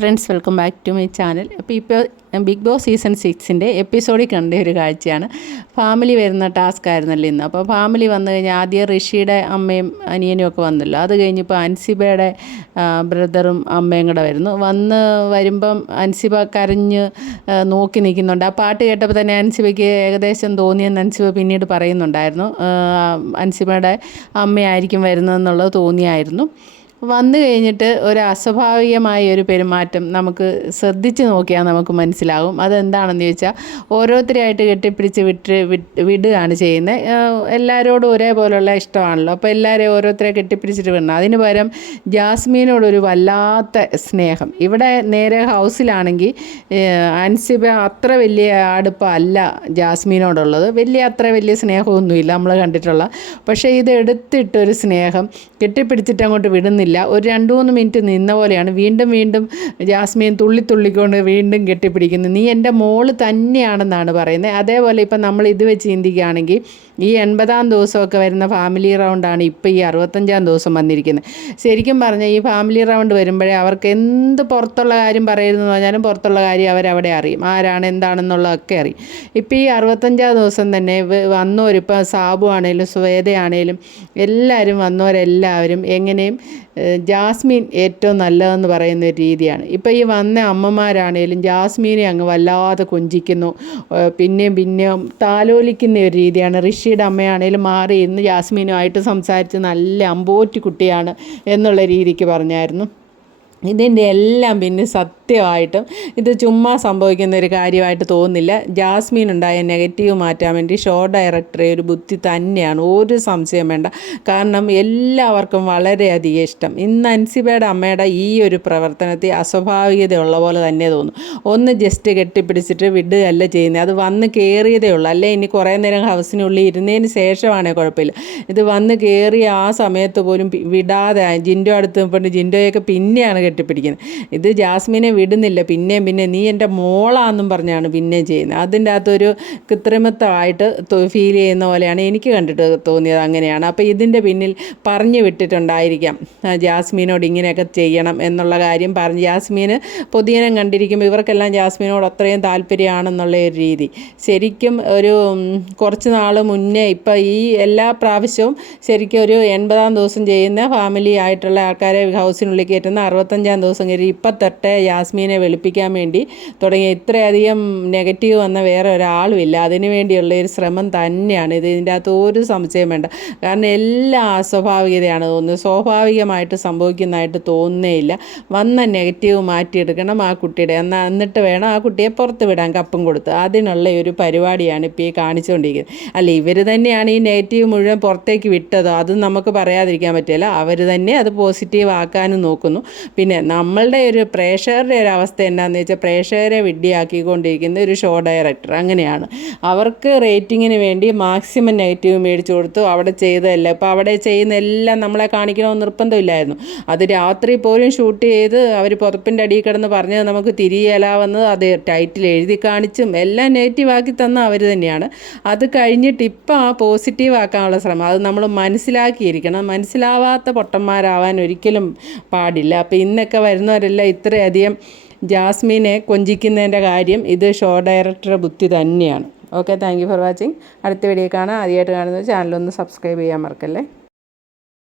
Friends welcome back to my channel അപ്പോൾ ഇപ്പോൾ big boss season സിക്സിന്റെ എപ്പിസോഡിൽ കണ്ട ഒരു കാഴ്ചയാണ്. ഫാമിലി വരുന്ന ടാസ്ക് ആയിരുന്നല്ലോ ഇന്ന്. അപ്പോൾ ഫാമിലി വന്നു കഴിഞ്ഞാൽ ആദ്യം ഋഷിയുടെ അമ്മയും അനിയനും ഒക്കെ വന്നല്ലോ. അത് കഴിഞ്ഞിപ്പോൾ അൻസിബയുടെ ബ്രദറും അമ്മയും കൂടെ വരുന്നു. വന്ന് വരുമ്പം അൻസിബ കരഞ്ഞ് നോക്കി നിൽക്കുന്നുണ്ട്. ആ പാട്ട് കേട്ടപ്പോൾ തന്നെ അൻസിബയ്ക്ക് ഏകദേശം തോന്നിയെന്ന് അൻസിബ പിന്നീട് പറയുന്നുണ്ടായിരുന്നു. അൻസിബയുടെ അമ്മയായിരിക്കും വരുന്നതെന്നുള്ളത് തോന്നിയായിരുന്നു. വന്നു കഴിഞ്ഞിട്ട് ഒരു അസ്വാഭാവികമായ ഒരു പെരുമാറ്റം നമുക്ക് ശ്രദ്ധിച്ച് നോക്കിയാൽ നമുക്ക് മനസ്സിലാകും. അതെന്താണെന്ന് ചോദിച്ചാൽ ഓരോരുത്തരെയായിട്ട് കെട്ടിപ്പിടിച്ച് വിട്ട് വിടുകയാണ് ചെയ്യുന്നത്. എല്ലാവരോടും ഒരേപോലുള്ള ഇഷ്ടമാണല്ലോ. അപ്പോൾ എല്ലാവരെയും ഓരോരുത്തരെ കെട്ടിപ്പിടിച്ചിട്ട് വിടണം. അതിന് പകരം ജാസ്മീനോടൊരു വല്ലാത്ത സ്നേഹം. ഇവിടെ നേരെ ഹൗസിലാണെങ്കിൽ അൻസിബ അത്ര വലിയ അടുപ്പമല്ല ജാസ്മീനോടുള്ളത്. വലിയ അത്ര വലിയ സ്നേഹമൊന്നുമില്ല നമ്മൾ കണ്ടിട്ടുള്ള. പക്ഷേ ഇത് എടുത്തിട്ടൊരു സ്നേഹം കെട്ടിപ്പിടിച്ചിട്ട് അങ്ങോട്ട് വിടുന്നില്ല. ഒരു രണ്ട് മൂന്ന് മിനിറ്റ് നിന്ന പോലെയാണ്. വീണ്ടും വീണ്ടും ജാസ്മിൻ തുള്ളി തുള്ളിക്കൊണ്ട് വീണ്ടും കെട്ടിപ്പിടിക്കുന്നു. നീ എന്റെ മോൾ തന്നെയാണെന്നാണ് പറയുന്നത്. അതേപോലെ ഇപ്പം നമ്മൾ ഇത് വെച്ച് ചിന്തിക്കുകയാണെങ്കിൽ ഈ എൺപതാം ദിവസമൊക്കെ വരുന്ന ഫാമിലി റൗണ്ടാണ് ഇപ്പോൾ ഈ അറുപത്തഞ്ചാം ദിവസം വന്നിരിക്കുന്നത്. ശരിക്കും പറഞ്ഞാൽ ഈ ഫാമിലി റൗണ്ട് വരുമ്പോഴേ അവർക്ക് എന്ത് പുറത്തുള്ള കാര്യം പറയരുതെന്ന് പറഞ്ഞാലും പുറത്തുള്ള കാര്യം അവരവിടെ അറിയും. ആരാണ് എന്താണെന്നുള്ളതൊക്കെ അറിയും. ഇപ്പോൾ ഈ അറുപത്തഞ്ചാം ദിവസം തന്നെ വന്നവരിപ്പോൾ സാബു ആണേലും സ്വേതയാണേലും എല്ലാവരും വന്നവരെല്ലാവരും എങ്ങനെയും ജാസ്മിൻ ഏറ്റവും നല്ലതെന്ന് പറയുന്ന ഒരു രീതിയാണ്. ഇപ്പോൾ ഈ വന്ന അമ്മമാരാണേലും ജാസ്മീനെ അങ്ങ് വല്ലാതെ കൊഞ്ചിക്കുന്നു. പിന്നെയും പിന്നെയും താലോലിക്കുന്ന ഒരു രീതിയാണ്. ഋഷിയുടെ അമ്മയാണേലും മാറി ഇന്ന് ജാസ്മിനുമായിട്ട് സംസാരിച്ച് നല്ല അമ്പോറ്റി കുട്ടിയാണ് എന്നുള്ള രീതിക്ക് പറഞ്ഞായിരുന്നു. ഇതിന്റെ എല്ലാം പിന്നെ സത്യമായിട്ടും ഇത് ചുമ്മാ സംഭവിക്കുന്ന ഒരു കാര്യമായിട്ട് തോന്നുന്നില്ല. ജാസ്മീൻ ഉണ്ടായ നെഗറ്റീവ് മാറ്റാൻ വേണ്ടി ഷോ ഡയറക്ടറെ ഒരു ബുദ്ധി തന്നെയാണ്. ഒരു സംശയം വേണ്ട. കാരണം എല്ലാവർക്കും വളരെയധികം ഇഷ്ടം. ഇന്ന് അൻസിബയുടെ അമ്മയുടെ ഈ ഒരു പ്രവർത്തനത്തിൽ അസ്വാഭാവികതയുള്ള പോലെ തന്നെ തോന്നും. ഒന്ന് ജസ്റ്റ് കെട്ടിപ്പിടിച്ചിട്ട് വിടുകയല്ല ചെയ്യുന്നത്. അത് വന്ന് കയറിയതേ ഉള്ളൂ. അല്ലേ? ഇനി കുറേ നേരം ഹൗസിനുള്ളിൽ ഇരുന്നതിന് ശേഷമാണേ കുഴപ്പമില്ല. ഇത് വന്ന് കയറിയ ആ സമയത്ത് പോലും വിടാതെ ജിൻഡോ അടുത്ത് നിൽപ്പുണ്ട് ജിൻഡോയൊക്കെ പിന്നെയാണ് കെട്ടിപ്പിടിക്കുന്നത്. ഇത് ജാസ്മിനെ വിടുന്നില്ല. പിന്നെയും പിന്നെ നീ എന്റെ മോളാന്നും പറഞ്ഞാണ് പിന്നെ ചെയ്യുന്നത്. അതിന്റെ അകത്തൊരു കൃത്രിമത്വമായിട്ട് ഫീൽ ചെയ്യുന്ന പോലെയാണ് എനിക്ക് കണ്ടിട്ട് തോന്നിയത് അങ്ങനെയാണ്. അപ്പോൾ ഇതിന്റെ പിന്നിൽ പറഞ്ഞു വിട്ടിട്ടുണ്ടായിരിക്കാം. ജാസ്മീനോട് ഇങ്ങനെയൊക്കെ ചെയ്യണം എന്നുള്ള കാര്യം പറഞ്ഞ് ജാസ്മീന് പൊതുജനം കണ്ടിരിക്കുമ്പോൾ ഇവർക്കെല്ലാം ജാസ്മീനോട് അത്രയും താല്പര്യമാണെന്നുള്ള ഒരു രീതി. ശരിക്കും ഒരു കുറച്ച് നാൾ മുന്നേ ഇപ്പം ഈ എല്ലാ പ്രാവശ്യവും ശരിക്കും ഒരു എൺപതാം ദിവസം ചെയ്യുന്ന ഫാമിലി ആയിട്ടുള്ള ആൾക്കാരെ ഹൗസിനുള്ളിൽ കയറ്റുന്ന അറുപത്തഞ്ചാം ദിവസം കയറി ഇപ്പം തൊട്ടേ യാസ്മീനെ വെളുപ്പിക്കാൻ വേണ്ടി തുടങ്ങിയ ഇത്രയധികം നെഗറ്റീവ് വന്ന വേറെ ഒരാളുമില്ല. അതിനു വേണ്ടിയുള്ള ഒരു ശ്രമം തന്നെയാണ്. ഇത് ഇതിന്റെ അകത്ത് ഒരു സംശയം വേണ്ട. കാരണം എല്ലാ അസ്വാഭാവികതയാണ് തോന്നുന്നത്. സ്വാഭാവികമായിട്ട് സംഭവിക്കുന്നതായിട്ട് തോന്നുന്നേയില്ല. വന്ന നെഗറ്റീവ് മാറ്റിയെടുക്കണം ആ കുട്ടിയുടെ. എന്നാൽ എന്നിട്ട് വേണം ആ കുട്ടിയെ പുറത്ത് വിടാൻ കപ്പും കൊടുത്ത്. അതിനുള്ള ഒരു പരിപാടിയാണ് ഇപ്പോൾ ഈ കാണിച്ചുകൊണ്ടിരിക്കുന്നത്. അല്ല ഇവർ തന്നെയാണ് ഈ നെഗറ്റീവ് മുഴുവൻ പുറത്തേക്ക് വിട്ടതോ. അത് നമുക്ക് പറയാതിരിക്കാൻ പറ്റില്ല. അവർ തന്നെ അത് പോസിറ്റീവ് ആക്കാനും നോക്കുന്നു. പിന്നെ നമ്മളുടെ ഒരു പ്രേക്ഷകരുടെ ഒരു അവസ്ഥ എന്താണെന്ന് വെച്ചാൽ പ്രേക്ഷകരെ വിഡ്ഢിയാക്കിക്കൊണ്ടിരിക്കുന്ന ഒരു ഷോ ഡയറക്ടർ അങ്ങനെയാണ്. അവർക്ക് റേറ്റിങ്ങിന് വേണ്ടി മാക്സിമം നെഗറ്റീവ് മേടിച്ചു കൊടുത്തു അവിടെ ചെയ്തതല്ല. ഇപ്പോൾ അവിടെ ചെയ്യുന്ന എല്ലാം നമ്മളെ കാണിക്കണമെന്ന് നിർബന്ധമില്ലായിരുന്നു. അത് രാത്രി പോലും ഷൂട്ട് ചെയ്ത് അവർ പുതപ്പിന്റെ അടിയിൽ കിടന്ന് പറഞ്ഞത് നമുക്ക് തിരികെലാവെന്ന് അത് ടൈറ്റിൽ എഴുതി കാണിച്ചും എല്ലാം നെഗറ്റീവാക്കി തന്ന അവർ തന്നെയാണ്. അത് കഴിഞ്ഞിട്ട് ഇപ്പം ആ പോസിറ്റീവ് ആക്കാനുള്ള ശ്രമം. അത് നമ്മൾ മനസ്സിലാക്കിയിരിക്കണം. മനസ്സിലാവാത്ത പൊട്ടന്മാരാവാൻ ഒരിക്കലും പാടില്ല. അപ്പോൾ ഇന്നൊക്കെ വരുന്നവരെല്ലാം ഇത്രയധികം ജാസ്മിനെ കൊഞ്ചിക്കുന്നതിന്റെ കാര്യം ഇത് ഷോ ഡയറക്ടറുടെ ബുദ്ധി തന്നെയാണ്. Okay thank you for watching അടുത്ത വീഡിയോ കാണാം. ആദ്യമായിട്ട് കാണുന്നത് ചാനലൊന്ന് സബ്സ്ക്രൈബ് ചെയ്യാൻ മറക്കല്ലേ?